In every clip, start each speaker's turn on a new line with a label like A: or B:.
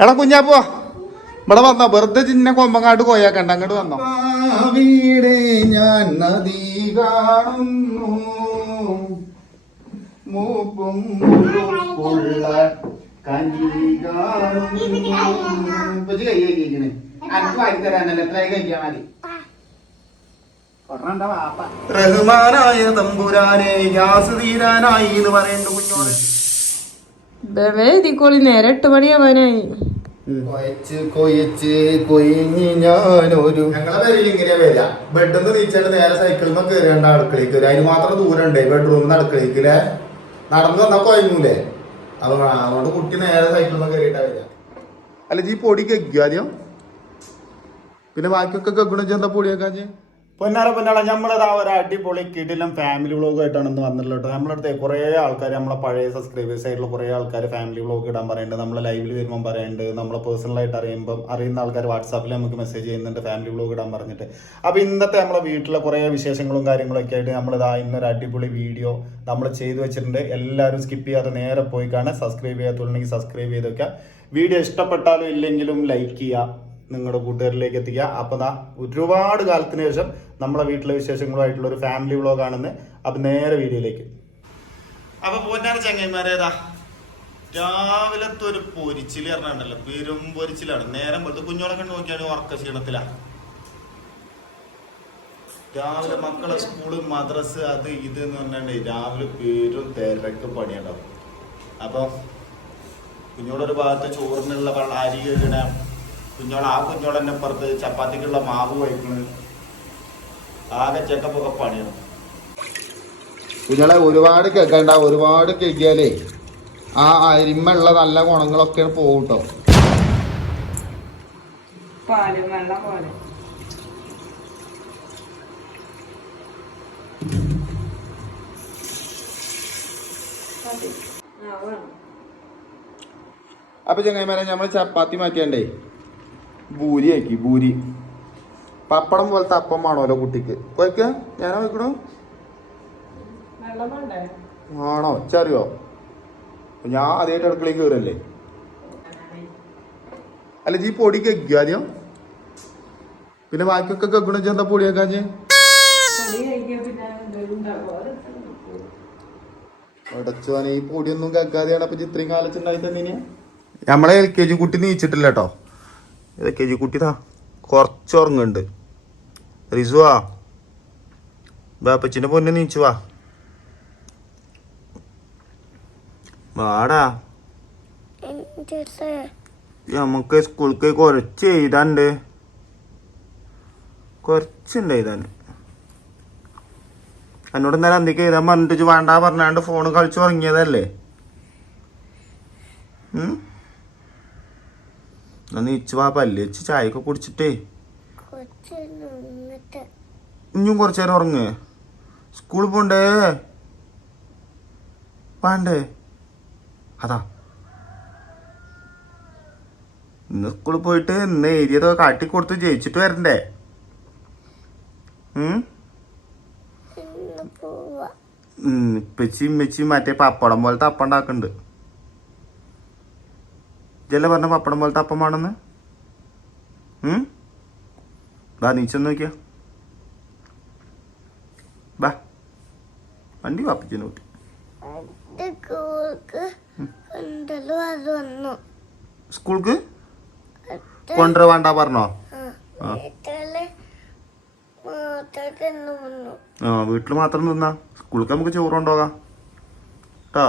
A: എടാ കുഞ്ഞാപ്പോ ഇവിടെ വന്നോ വെറുതെ ചിന്ന കൊമ്പങ്ങാട്ട് കോയാക്കണ്ട അങ്ങോട്ട് വന്നോ. വീടെ ഞാൻ നദി കാണുന്നു. മൂപ്പും മുഴുപ്പുള്ള കഞ്ഞി കാണുന്നു. ഇപ്പച്ചി കൈ കഴിക്കണേ അനക്ക് വാരി തരാനല്ല? എത്ര കഴിക്കാൻ മതി. കൊറണ്ട വാപ്പ? റഹ്മാനായ തമ്പുരാനെ ഗ്യാസ് തീരാനായി എന്ന് പറയുന്നു കുഞ്ഞോട്.
B: ബവേ ഇതിക്കോളി നേരെ എട്ട് മണിയാവാനായി.
A: കൊയച്ച് കൊയച്ച് കൊയിഞ്ഞ് ഞാനൊരു ഞങ്ങളെ പേരിൽ ഇങ്ങനെ വരിക. ബെഡിൽ നിന്ന് നീച്ചാണ്ട് നേരെ സൈക്കിളിൽ നിന്ന് കയറേണ്ട അടുക്കളയ്ക്ക് വരും അതിന് മാത്രം ദൂരം ഉണ്ട് ബെഡ്റൂമിൽ നിന്ന് നടന്നു വന്നാൽ കൊയങ്ങൂലേ അപ്പൊ അതുകൊണ്ട് കുട്ടി നേരെ സൈക്കിളിൽ നിന്ന് കയറിയിട്ടാ വരിക. അല്ല ജീ പൊടി കെക്കുക ആദ്യം? പിന്നെ ബാക്കിയൊക്കെ കെക്കണം ചെന്താ പൊടിയൊക്കെ
C: പൊന്നാറ പൊന്നാള നമ്മളത് ഒരു അടിപൊളി കിടിലം ഫാമിലി വ്ളോഗായിട്ടാണ് ഇന്ന് വന്നിട്ടുള്ളത് നമ്മുടെ അടുത്ത് കുറേ ആൾക്കാർ നമ്മളെ പഴയ സബ്സ്ക്രൈബേഴ്സ് ആയിട്ടുള്ള കുറേ ആൾക്കാർ ഫാമിലി വ്ളോഗ് ഇടാൻ പറയുന്നുണ്ട് നമ്മളെ ലൈവിൽ വരുമ്പോൾ പറയുന്നുണ്ട് നമ്മളെ പേഴ്സണലായിട്ട് അറിയുമ്പോൾ അറിയുന്ന ആൾക്കാർ വാട്സാപ്പിൽ നമുക്ക് മെസ്സേജ് ചെയ്യുന്നുണ്ട് ഫാമിലി വ്ളോഗ് ഇടാൻ പറഞ്ഞിട്ട്. അപ്പോൾ ഇന്നത്തെ നമ്മളെ വീട്ടിലെ കുറേ വിശേഷങ്ങളും കാര്യങ്ങളൊക്കെ ആയിട്ട് നമ്മളിതാ ഇന്നൊരു അടിപൊളി വീഡിയോ നമ്മൾ ചെയ്തു വെച്ചിട്ടുണ്ട്. എല്ലാവരും സ്കിപ്പ് ചെയ്യാതെ നേരെ പോയി കാണാൻ സബ്സ്ക്രൈബ് ചെയ്യാത്തുണ്ടെങ്കിൽ സബ്സ്ക്രൈബ് ചെയ്ത് വെക്കുക. വീഡിയോ ഇഷ്ടപ്പെട്ടാലും ഇല്ലെങ്കിലും ലൈക്ക് ചെയ്യുക. നിങ്ങളുടെ കൂട്ടുകാരിലേക്ക് എത്തിക്കുക. അപ്പോൾ ദാ ഒരുപാട് കാലത്തിന് ശേഷം നമ്മളെ വീട്ടിലെ വിശേഷങ്ങളുമായിട്ടുള്ള ഒരു ഫാമിലി വ്ളോഗ് ആണെന്ന് അപ്പം നേരെ വീഡിയോയിലേക്ക്. അപ്പൊ പോന്നാണ് ചങ്ങന്മാരേതാ രാവിലത്തെ ഒരു പൊരിച്ചിൽ പറഞ്ഞിട്ടുണ്ടല്ലോ. പെരും പൊരിച്ചിലാണ്. നേരം പോലത്തെ കണ്ടു നോക്കിയാണ് ഉറക്ക ക്ഷീണത്തിലാ. രാവിലെ മക്കളെ സ്കൂൾ മദ്രസ് അത് ഇത് എന്ന് പറഞ്ഞാണ്ട് രാവിലെ പേരും തിരക്ക് പണിയുണ്ടാവും അപ്പൊ കുഞ്ഞോളൊരു ഭാഗത്ത് ചോറിനുള്ള അരി കഴുകണ കുഞ്ഞോള ആ കുഞ്ഞോളെന്നെ പുറത്ത് ചപ്പാത്തിക്കുള്ള മാവ് കഴിക്കണ്. ആകെ ചെക്കപ്പൊക്കെ പണിയാണ്.
A: കുഞ്ഞോളെ ഒരുപാട് കേൾക്കണ്ട ഒരുപാട് കേൾക്കിയാലേ ആ അരിമുള്ള നല്ല ഗുണങ്ങളൊക്കെ പോകും കേട്ടോ അപ്പൊ ചങ്ങായിമാരെ നമ്മൾ ചപ്പാത്തി മാറ്റിയാണ്ടേ? ഭൂരി ആക്കി ഭൂരി. പപ്പടം പോലത്തെ അപ്പം വേണമല്ലോ കുട്ടിക്ക്. കൊയ്ക്ക് ഞാനോ
B: വെക്കണു
A: ആണോ? ചറിയോ ഞാൻ ആദ്യമായിട്ട് അടുക്കളയിൽ കയറല്ലേ അല്ല ജീ പൊടി കെക്കുക ആദ്യം? പിന്നെ ബാക്കിയൊക്കെ കെക്കണ ചെന്താ
B: പൊടി വെക്കാൻ പിന്നെ
A: അടച്ചോനെ ഈ പൊടിയൊന്നും കേൾക്കാതെയാണ് അപ്പൊ ഇത്രയും കാലത്തുണ്ടായി തന്നെ നമ്മളെ എൽ കെ ജി കുട്ടി നീച്ചിട്ടില്ല കേട്ടോ. എൽ കെ ജി കുട്ടിതാ കുറച്ച് ഉറങ്ങുന്നുണ്ട് റിസുവാ ബാപ്പച്ചിന്റെ പൊന്നെ നീച്ചു വാ. വാടാ. നമുക്ക് സ്കൂൾക്ക് കുറച്ച് എഴുതാണ്ട് കുറച്ചുണ്ട് എഴുതാൻ. എന്നോട് ഇന്നലെ എന്തൊക്കെ എഴുതാൻ പറഞ്ഞിട്ട് വേണ്ട പറഞ്ഞാണ്ട് ഫോൺ കളിച്ചു തുടങ്ങിയതല്ലേ? എന്നാ നീച്ച് വാ പല്ല് വെച്ച് ചായയൊക്കെ കുടിച്ചിട്ടേ. ഇനിയും കുറച്ചു നേരം ഉറങ്ങ്. സ്കൂളിൽ പോണ്ടേ? വേണ്ടേ? അതാ. ഇന്ന് സ്കൂളിൽ പോയിട്ട് ഇന്ന് ഏരിയ കാട്ടി കൊടുത്ത് ജയിച്ചിട്ട് വരണ്ടേ? ഉം? ഉം, ഇപ്പച്ചി ഇമ്മച്ചി മറ്റേ പപ്പടം പോലത്തെ അപ്പം ഉണ്ടാക്കുന്നുണ്ട് ഇജല്ലേ പറഞ്ഞ പപ്പടം പോലത്തെ അപ്പമാണെന്ന്? ബാ നീച്ചൊന്ന് നോക്കിയ. ബാ. വണ്ടി വാപ്പിച്ചു കൂട്ടി.
D: വന്നു.
A: സ്കൂൾക്ക്? കൊണ്ടുവരാ വേണ്ട പറഞ്ഞോ? ആ വീട്ടിൽ മാത്രം തിന്നാ സ്കൂൾക്ക് നമുക്ക് ചോറ് കൊണ്ടുപോകാം കേട്ടോ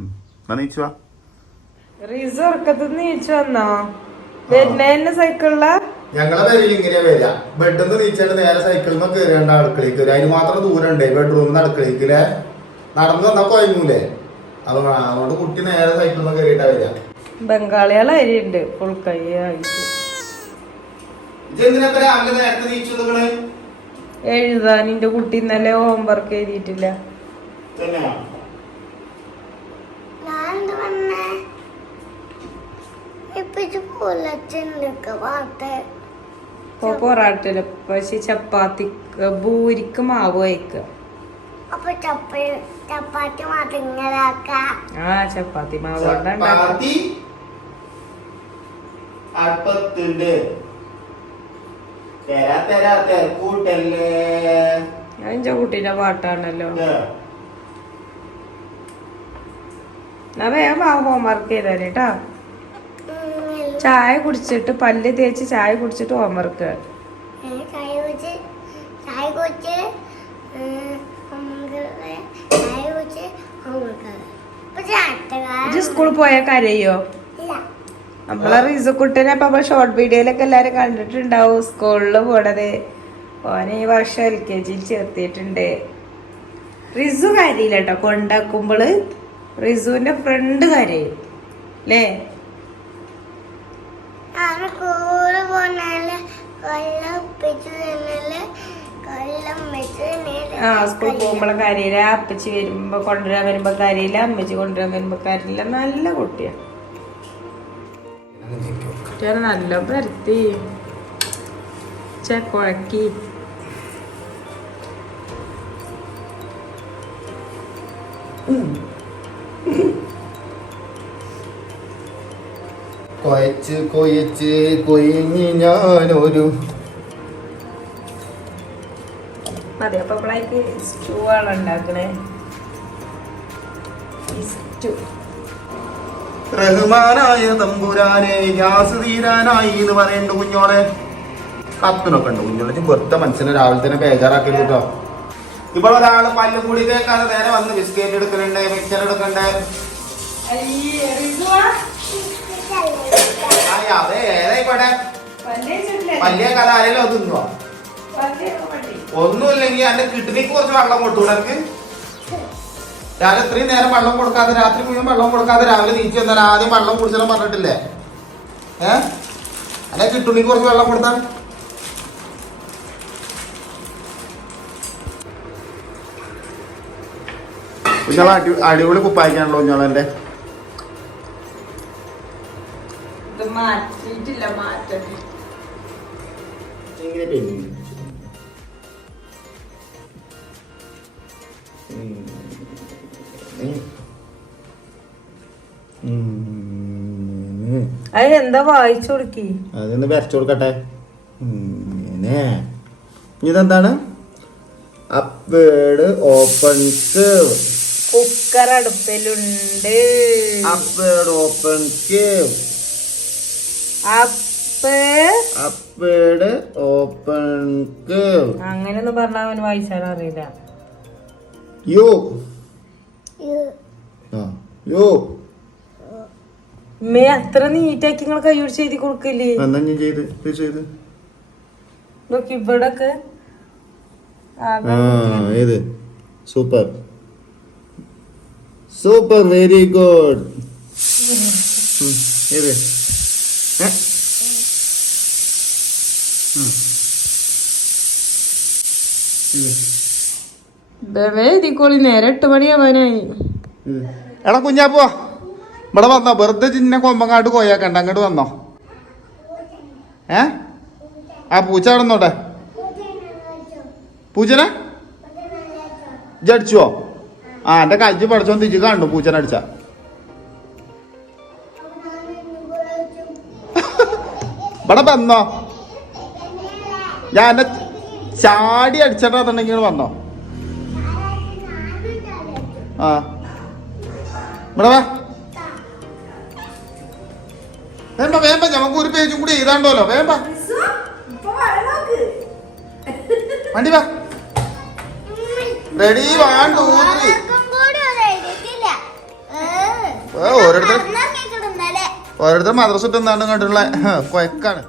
A: എന്നാ നീച്ചു വാ.
B: റീസ് ഉറക്കത്തിൽ നീച്ചു വന്നോ? വരുന്നതന്നെ സൈക്കിളിലാ
A: ഞങ്ങളെ പേരിൽ ഇങ്ങനെ വരിക. ബെഡിൽ നിന്ന് നീച്ചാണ്ട് നേരെ സൈക്കിളിൽ നിന്ന് കയറേണ്ട അടുക്കളയ്ക്ക് വരും അതിന് മാത്രം ദൂരം ഉണ്ട് ബെഡ്റൂമിൽ നിന്ന് നടന്നു വന്നാൽ കൊയങ്ങൂലേ അത് അതുകൊണ്ട് കുട്ടി നേരെ സൈക്കിളിൽ നിന്ന് കയറിയിട്ടാ വരിക.
B: ബംഗാളികളെ അരിയുണ്ട്. ഫുൾ എഴുതാൻ. എന്റെ കുട്ടി ഇന്നലെ ഹോംവർക്ക് എഴുതിയിട്ടില്ല
A: തന്നെയാ
D: ഞാൻ വന്നേ ഇപ്പൊ ഇത് പൊലച്ചെന്നൊക്കെ വാർത്ത?
B: ഇപ്പൊ പൊറാട്ടിൽ പക്ഷെ ചപ്പാത്തി ഭൂരിക്ക് മാവ് വയ്ക്കുക
D: അപ്പൊ ചപ്പ ചപ്പാത്തി
B: ആ ചപ്പാത്തി മാവ് കൊണ്ടാ ഉണ്ടാക്കുക
A: ചപ്പാത്തി അടുപ്പത്തുണ്ട്. തരാ തരാ തിരക്കൂട്ടല്ലേ
B: അതിന്റെ കുട്ടീന്റെ പാട്ടാണല്ലോ. എന്നാ വേഗം ഹോംവർക്ക് ചെയ്താൽ കേട്ടാ. ചായ കുടിച്ചിട്ട് പല്ല് തേച്ച് ചായ കുടിച്ചിട്ട് ഹോംവർക്ക് സ്കൂളിൽ പോയാൽ കരയോ? നമ്മളെ റിസുക്കുട്ടനെ അപ്പൊ നമ്മൾ ഷോർട്ട് വീഡിയോയിലൊക്കെ എല്ലാരും കണ്ടിട്ടുണ്ടാവും? സ്കൂളിൽ പോണത്. ഓനെ ഈ വർഷം എൽ കെ ജിയിൽ ചേർത്തിട്ടുണ്ട് റിസു കാര്യമില്ല കേട്ടോ കൊണ്ടാക്കുമ്പോൾ റിസുവിന്റെ ഫ്രണ്ട് കരയും. അല്ലേ ആ സ്കൂളിൽ പോകുമ്പോഴും കാര്യമില്ല. അപ്പച്ചി വരുമ്പോ കൊണ്ടുവരാൻ വരുമ്പോ കാര്യമില്ല. അമ്മച്ചി കൊണ്ടുവരാൻ വരുമ്പോ കാര്യമില്ല. നല്ല കുട്ടിയാ. കുട്ടിയാണ് നല്ല പരത്തി കുഴക്കി.
E: കൊയച്ച് കൊയച്ച് കൊയിഞ്ഞ് ഞാനൊരു
B: അതെ അപ്പൊ അപ്പോഴേക്ക് സ്റ്റൂ ആണ് ഉണ്ടാക്കണേ. സ്റ്റൂ.
A: റഹ്മാനായ തമ്പുരാനെ ഗ്യാസ് തീരാനായി എന്ന് പറയണ്ട കുഞ്ഞോളെ. കത്തിനൊക്കെ ഉണ്ട് കുഞ്ഞോളെ. വെറുതെ മനസ്സിനെ രാവിലെ തന്നെ ബേജാറാക്കരുത് കേട്ടോ ഇപ്പോൾ ഒരാൾ പല്ലും കൂടി കേൾക്കാതെ നേരെ വന്ന് ബിസ്ക്കറ്റ് എടുക്കലുണ്ട് മിക്സർ എടുക്കണ്ട് അതെ ഏതായിക്കോട്ടെ വലിയ കല ആരെങ്കിലും അത് തിന്നോ? ഒന്നുമില്ലെങ്കിൽ അന്റെ കിഡ്നിക്ക് കുറച്ച് വെള്ളം കൊടുത്തു എനിക്ക് രാവിലെ ഇത്രയും നേരം വെള്ളം കൊടുക്കാതെ രാത്രി മുഴുവൻ വെള്ളം കൊടുക്കാതെ രാവിലെ നീച്ചു വന്നാൽ ആദ്യം വെള്ളം കുടിച്ചാലും പറഞ്ഞിട്ടില്ലേ? ഏ? അല്ലെ കിട്ടുണി കുറച്ച് വെള്ളം കൊടുത്താൽ കുഞ്ഞോളെ അടി അടിപൊളി കുപ്പായിക്കാണല്ലോ കുഞ്ഞോളെ
B: ഇത് മാറ്റിയിട്ടില്ല മാറ്റട്ടെ
A: ഇങ്ങനെ പെരുങ്ങി. ഉം. ഉം. ഉം.
B: അത് എന്താ വായിച്ചു കൊടുക്കി
A: അതൊന്ന് വരച്ചു കൊടുക്കട്ടെ ഇതെന്താണ് അപ്പേഡ് ഓപ്പൺ കേവ്
B: കുക്കർ അടുപ്പിലുണ്ട്
A: അപ്പേഡ് ഓപ്പൺ കേവ് അപ്പേഡ് ഓപ്പൺ കേവ്
B: അങ്ങനെയൊന്നും പറഞ്ഞാൽ അവന് വായിച്ചാൽ അറിയില്ല.
A: യോ. യോ.
B: മേ അത്ര നീറ്റാക്കി നിങ്ങൾ കൈ പിടിച്ച് എഴുതി കൊടുക്കില്ലേ?
A: എന്നാ ഞാൻ ചെയ്ത്? ചെയ്ത്?
B: നോക്കി ഇവിടൊക്കെ
A: ഏത്? സൂപ്പർ. Super very good. ഏത്?
B: നേരെ എട്ട് മണിയാവാനായി
A: ഇത്. എടാ കുഞ്ഞാപ്പോ ഇവിടെ വന്നോ വെറുതെ ചിന്ന കൊമ്പങ്ങാട്ട് കോയാക്കണ്ട അങ്ങോട്ട് വന്നോ. ഏ? ആ പൂച്ച കിടന്നോട്ടെ പൂച്ചനെ? ഇജ്ജടിച്ചോ ആ എന്റെ കജ്ജ് പഠിച്ചോന്ന് തിരിച്ച് കണ്ടു പൂച്ചനെ അടിച്ച. ഇവിടെ വന്നോ. ഞാൻ എന്നെ ചാടി അടിച്ചിട്ടുണ്ടെങ്കിൽ വന്നോ. ആ. ഇവിടെ വാ. വേമ്പ വേമ്പ നമുക്ക് ഒരു പേജും കൂടി എഴുതാണ്ടല്ലോ. വേമ്പ വണ്ടി വാ. റെഡി ഏ, ഓരോരുത്തർ ഓരോരുത്തർ മദ്രസ ഇട്ടെന്നാണ്ട് കണ്ടുള്ള കൊയക്കാണ്.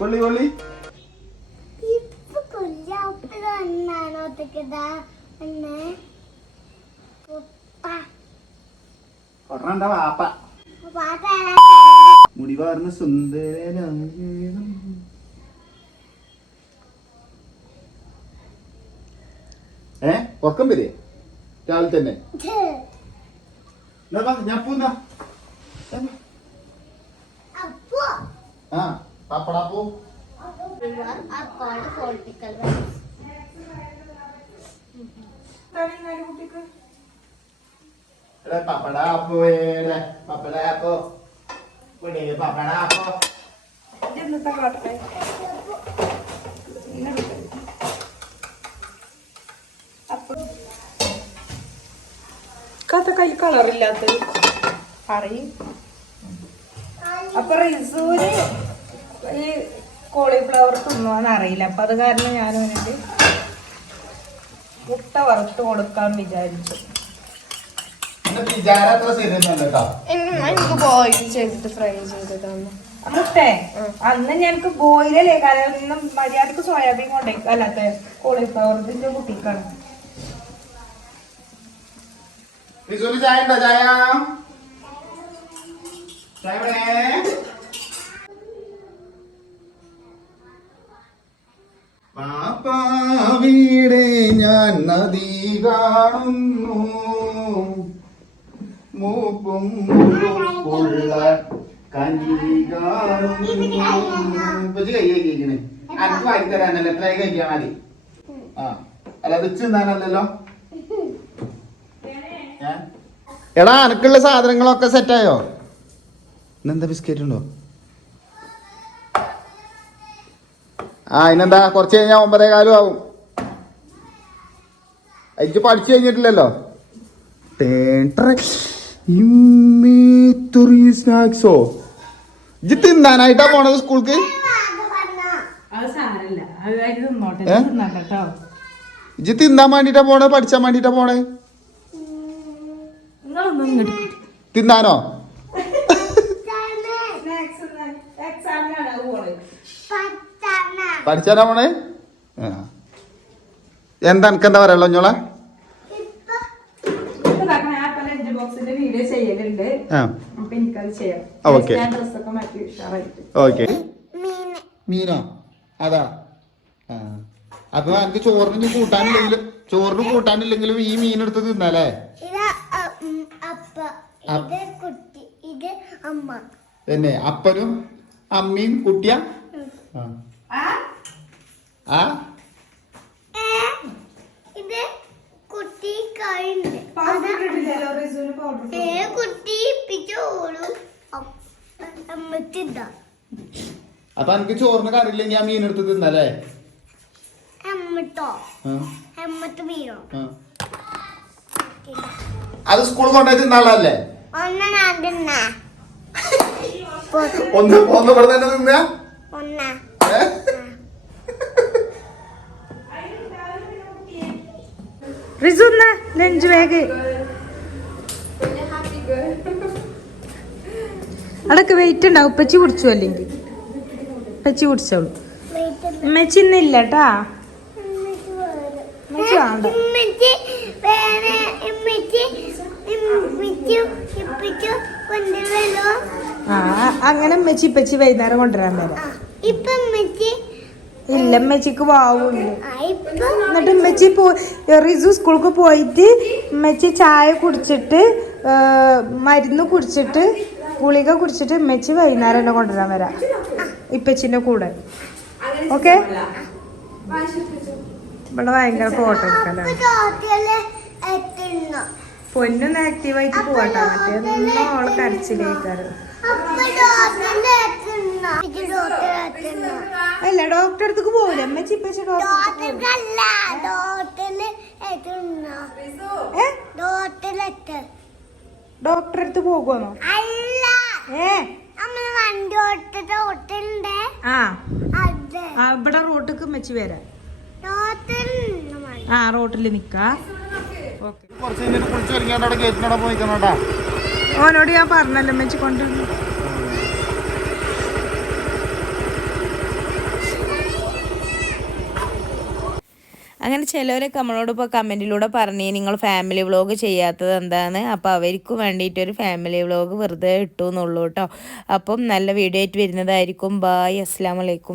A: കൊള്ളി കൊള്ളി പറഞ്ഞ വാപ്പ.
C: പാട്ടാ
A: മുടി വാർന്ന സുന്ദര ഏ? ഉറക്കം വരെ രാവിലെ തന്നെ. ഞാൻ പൂന്നാ.
C: അപ്പോ
A: ആ പാപ്പടാ പോ. പപ്പടാപ്പോ കുടേ പപ്പടാപ്പോ
B: ഇതെന്നത്തെ കാട്ടേ കഥ കൈ കളറില്ലാത്തത് അറിയും അപ്പൊ റിസൂര് ഈ കോളിഫ്ലവർ തിന്നുവാന്ന് അറിയില്ല. അപ്പൊ അത് കാരണം ഞാൻ വേണ്ടി മുട്ട വറുത്ത് കൊടുക്കാൻ വിചാരിച്ചു
A: എന്റെ വിചാരം അത്ര ശരിയൊന്നുമല്ല കേട്ടോ
F: എനിക്ക് ബോയിൽ ചെയ്തിട്ട് ഫ്രൈ ചെയ്ത് തന്നു
B: മുട്ടേ അന്ന് ഞങ്ങൾക്ക് ബോയിലല്ലേ കാരണം ഇന്ന് മര്യാദയ്ക്ക് സോയാബീൻ കൊണ്ടേക്കും അല്ലാത്ത കോളിഫ്ലവറിന്റെ കുട്ടിക്കാണ്.
A: ചായ ഉണ്ടോ? ചായ? ചായ ഇവിടെ പാപ്പാവിടെ ഞാൻ നദി കാണുന്നു. മൂപ്പും മുഴുപ്പുള്ള അനക്ക് എത്ര കഴിക്കാൻ മതി ആ. അല്ല വെച്ച് തിന്നാനല്ലല്ലോ? എടാ അനക്കുള്ള സാധനങ്ങളൊക്കെ സെറ്റായോ ഇന്നെന്താ ബിസ്ക്കറ്റ് ഉണ്ടോ? ആ ഇന്നെന്താ കുറച്ച് കഴിഞ്ഞാൽ ഒമ്പതേ കാലും ആവും. എനിക്ക് പഠിച്ചു കഴിഞ്ഞിട്ടില്ലല്ലോ? സ്നാക്സോ? ഇത് തിന്നാനായിട്ടാ പോണത് സ്കൂൾക്ക്? ഇജ്ജ് തിന്നാൻ വേണ്ടിട്ടാ പോണേ? പഠിച്ചാൻ വേണ്ടിട്ടാ പോണേ? തിന്നാനോ? പഠിച്ചാനാ പോണേ. എന്താ എനിക്കെന്താ എന്താ പറയാ ഞോളെ
B: ലഞ്ച് ബോക്സിന്റെ വീഡിയോ ചെയ്യലുണ്ട്
A: ആ
B: അപ്പൊ എനിക്കത് ചെയ്യാം
A: ആ, okay.
B: ഞാൻ ഡ്രസ്സൊക്കെ മാറ്റി
A: ഓക്കെ.
D: മീൻ.
A: മീനോ? അതാ. ആ. അപ്പൊ എനിക്ക് ചോറിന് കൂട്ടാനില്ലെങ്കിലും ചോറിന് കൂട്ടാനില്ലെങ്കിലും ഈ മീൻ എടുത്ത് തിന്നാലേ?
D: ഇത് അപ്പ. ഇത് കുട്ടി ഇത് അമ്മ.
A: തന്നെ അപ്പനും അമ്മയും കുട്ടിയ? ആ
D: ഏ, ഇത് കുട്ടി കഴിണ്ട് ഏ കുട്ടി പിച്ചോളും അമ്മത്തിണ്ട
A: അപ്പൊ എനിക്ക് ചോറിന് കറിയില്ലെങ്കിൽ ആ മീൻ എടുത്ത് തിന്നല്ലേ. അത് സ്കൂളിൽ കൊണ്ടുപോയി തിന്നാളല്ലേ
D: ഒന്ന ഞാൻ തിന്ന.
A: ഒന്ന് ഒന്ന് ഇവിടെ തന്നെ തിന്ന
D: ഒന്ന
B: റിസുന്ന ലഞ്ച് ബാഗ് അടക്ക് വെയിറ്റ് ഉണ്ടാവും. ഉപ്പച്ചി കുടിച്ചു അല്ലെങ്കിൽ ഉപ്പച്ചി കുടിച്ചോളൂ ഉമ്മച്ചി ഇന്നില്ല കേട്ടാ ആ അങ്ങനെ ഉമ്മച്ചി ഇപ്പച്ചി വൈകുന്നേരം കൊണ്ടുവരാൻ വരാം.
D: മെച്ചി
B: ഇല്ല ഉമ്മച്ചിക്ക് വാവുണ്ട് എന്നിട്ട് ഉമ്മച്ചി പോ റിസു സ്കൂൾക്ക് പോയിട്ട് ഉമ്മച്ചി ചായ കുടിച്ചിട്ട് മരുന്ന് കുടിച്ചിട്ട് ഗുളിക കുടിച്ചിട്ട് ഉമ്മച്ചി വൈകുന്നേരം എന്നെ കൊണ്ടുവരാൻ വരാം. ഇപ്പച്ചിന്റെ കൂടെ. ഓക്കെ? ഇവിടെ ഭയങ്കര ഫോട്ടോ
D: എത്തുന്നു?
B: പൊന്നൊന്ന് ആക്റ്റീവായിട്ട് പോവാട്ടോ. മറ്റേ ഒന്നും അവളെ കരച്ചിലേക്കാറ്
D: ഡോക്ടർ
B: അല്ല ഡോക്ടറെ അടുത്തേക്ക് പോവില്ല. അമ്മച്ചി ഇപ്പച്ചി ഡോക്ടർ
D: ഡോക്ടർ
B: അടുത്ത്
D: അല്ല.
B: ഏ? ഇവിടെ റോട്ടിക്ക് മെച്ചി വരാം
D: ഡോക്ടർ
B: ആ റോട്ടിൽ നിക്കാ.
A: നിൽക്കണോട്ടാ
B: ഓനോട് ഞാൻ പറഞ്ഞല്ലോ മെച്ചി കൊണ്ടുവന്നു. അങ്ങനെ ചിലവരൊക്കെ നമ്മളോട് ഇപ്പോൾ കമന്റിലൂടെ പറഞ്ഞ് നിങ്ങൾ ഫാമിലി വ്ളോഗ് ചെയ്യാത്തത് എന്താണ് അപ്പോൾ അവർക്ക് വേണ്ടിയിട്ട് ഒരു ഫാമിലി വ്ളോഗ് വെറുതെ ഇട്ടു എന്നുള്ളൂ കേട്ടോ അപ്പം നല്ല വീഡിയോ ആയിട്ട് വരുന്നതായിരിക്കും. ബായ് അസ്സാം വലൈക്കും